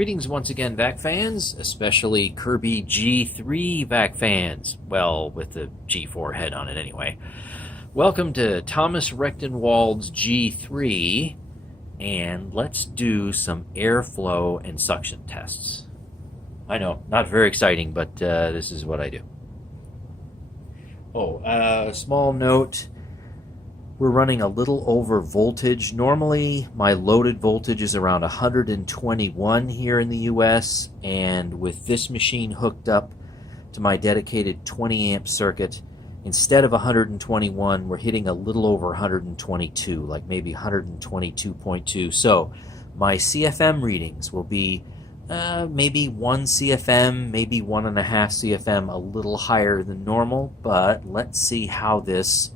Greetings once again, VAC fans, especially Kirby G3 VAC fans. Well, with the G4 head on it anyway. Welcome to Thomas Rechtenwald's G3, and let's do some airflow and suction tests. I know, not very exciting, but this is what I do. Small note. We're running a little over voltage. Normally, my loaded voltage is around 121 here in the US, and with this machine hooked up to my dedicated 20 amp circuit, instead of 121, we're hitting a little over 122, like maybe 122.2. So my CFM readings will be maybe 1 CFM, maybe 1.5 CFM, a little higher than normal, but let's see how this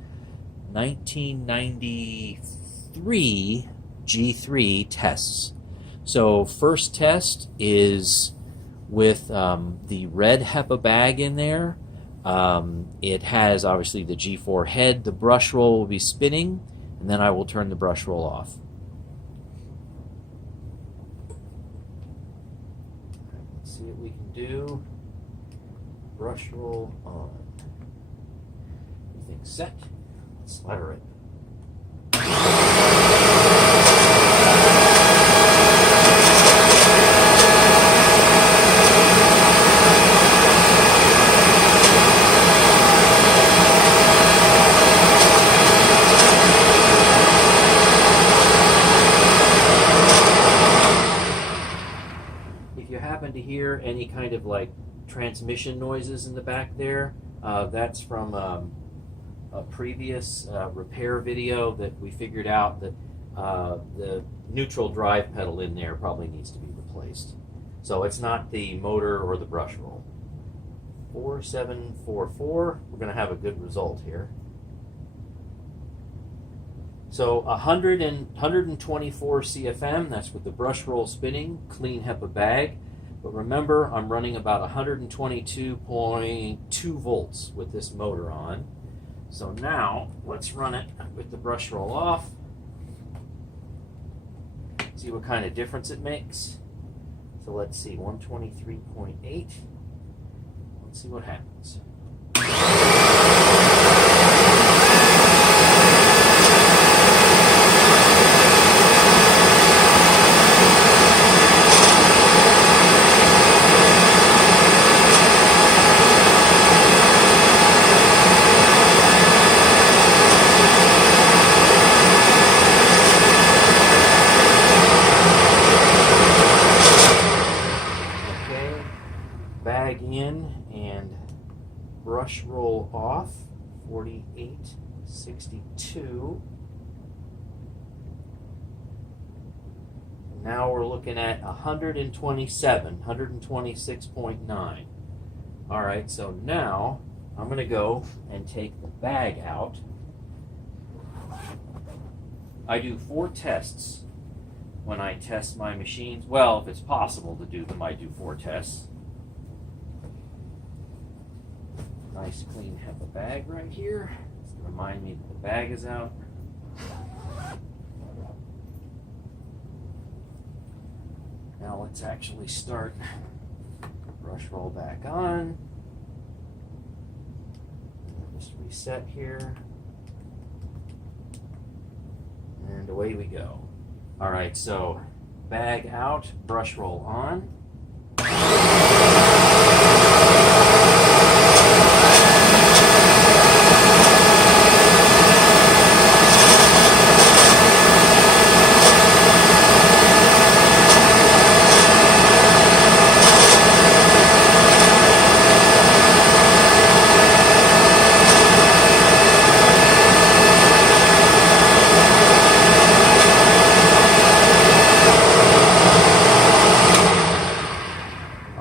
1993 G3 tests. So first test is with the red HEPA bag in there. It has obviously the G4 head. The brush roll will be spinning, and then I will turn the brush roll off. Let's see what we can do. Brush roll on. Everything's set. Let's lever it. If you happen to hear any kind of like transmission noises in the back there, that's from a previous repair video that we figured out that the neutral drive pedal in there probably needs to be replaced. So it's not the motor or the brush roll. 4744, we're going to have a good result here. So 124 CFM, that's with the brush roll spinning, clean HEPA bag. But remember, I'm running about 122.2 volts with this motor on. So now, let's run it with the brush roll off. See what kind of difference it makes. So let's see, 123.8. Let's see what happens. Bag in and brush roll off, 48.62. Now we're looking at 126.9. All right, so now I'm going to go and take the bag out. I do 4 tests when I test my machines. Well, if it's possible to do them, I do 4 tests. Nice clean HEPA bag right here. It's to remind me that the bag is out. Now let's actually start brush roll back on. Just reset here. And away we go. All right, so bag out, brush roll on.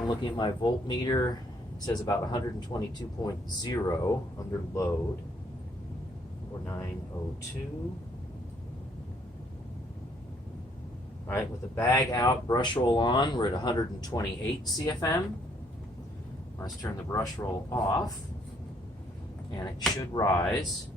Looking at my voltmeter, it says about 122.0 under load, 4902. All right, with the bag out, brush roll on, we're at 128 CFM. Let's turn the brush roll off, and it should rise.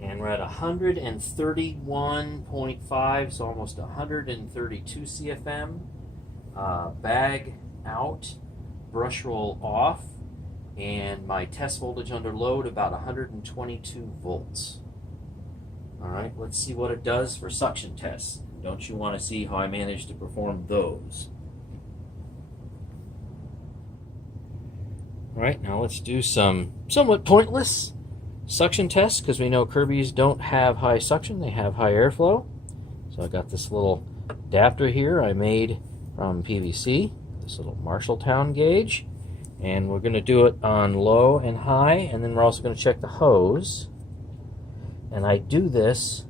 And we're at 131.5, so almost 132 CFM. Bag out, brush roll off, and my test voltage under load about 122 volts. All right, let's see what it does for suction tests. Don't you want to see how I managed to perform those? All right, now let's do some somewhat pointless suction tests, because we know Kirby's don't have high suction, they have high airflow. So I got this little adapter here I made from PVC, this little Marshalltown gauge, and we're going to do it on low and high, and then we're also going to check the hose. And I do this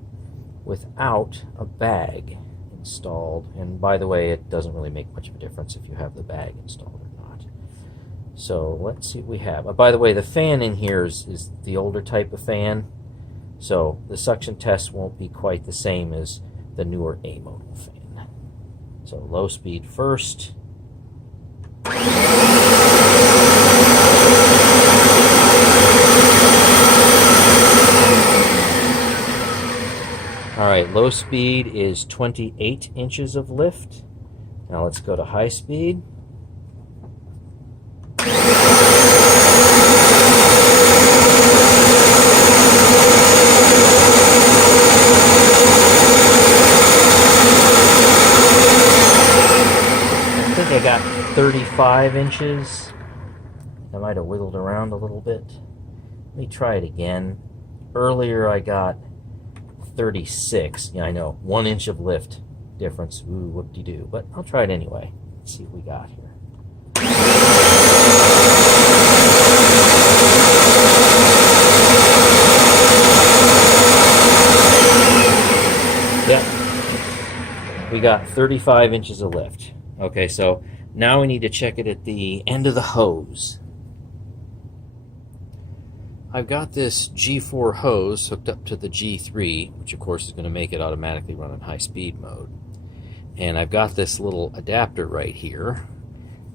without a bag installed, and by the way, it doesn't really make much of a difference if you have the bag installed or not. So let's see what we have. By the way, the fan in here is the older type of fan, so the suction test won't be quite the same as the newer A-modal fan. So low speed first. Alright, low speed is 28 inches of lift. Now let's go to high speed. I think I got 35 inches. I might have wiggled around a little bit. Let me try it again. Earlier I got 36. Yeah, I know. 1 inch of lift difference. Ooh, whoop-de-doo. But I'll try it anyway. Let's see what we got here. Yep. We got 35 inches of lift. Okay, so now we need to check it at the end of the hose. I've got this G4 hose hooked up to the G3, which of course is going to make it automatically run in high speed mode. And I've got this little adapter right here.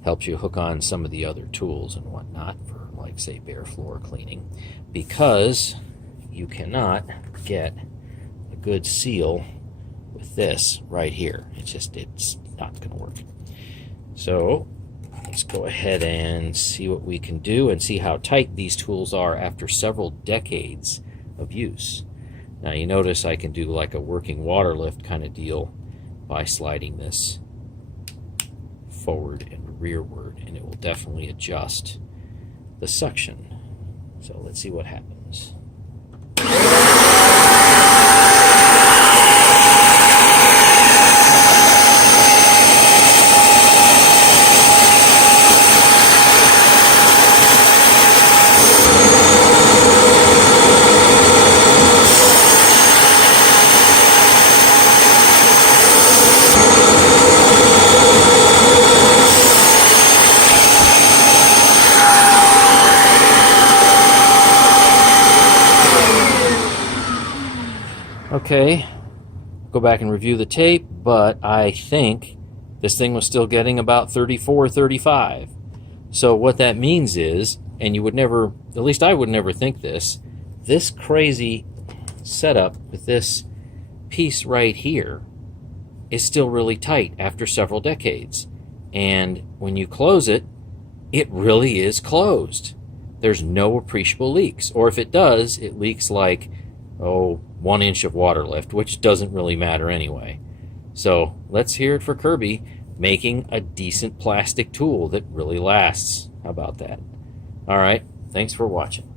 Helps you hook on some of the other tools and whatnot for, like, say, bare floor cleaning, because you cannot get a good seal with this right here. It's not going to work. So let's go ahead and see what we can do and see how tight these tools are after several decades of use. Now you notice I can do like a working water lift kind of deal by sliding this forward and rearward, and it will definitely adjust the suction. So let's see what happens. Okay, go back and review the tape, but I think this thing was still getting about 34 or 35. So what that means is, and you would never, at least I would never think this crazy setup with this piece right here is still really tight after several decades. And when you close it, it really is closed. There's no appreciable leaks. Or if it does, it leaks like, 1 inch of water lift, which doesn't really matter anyway. So let's hear it for Kirby making a decent plastic tool that really lasts. How about that? All right, thanks for watching.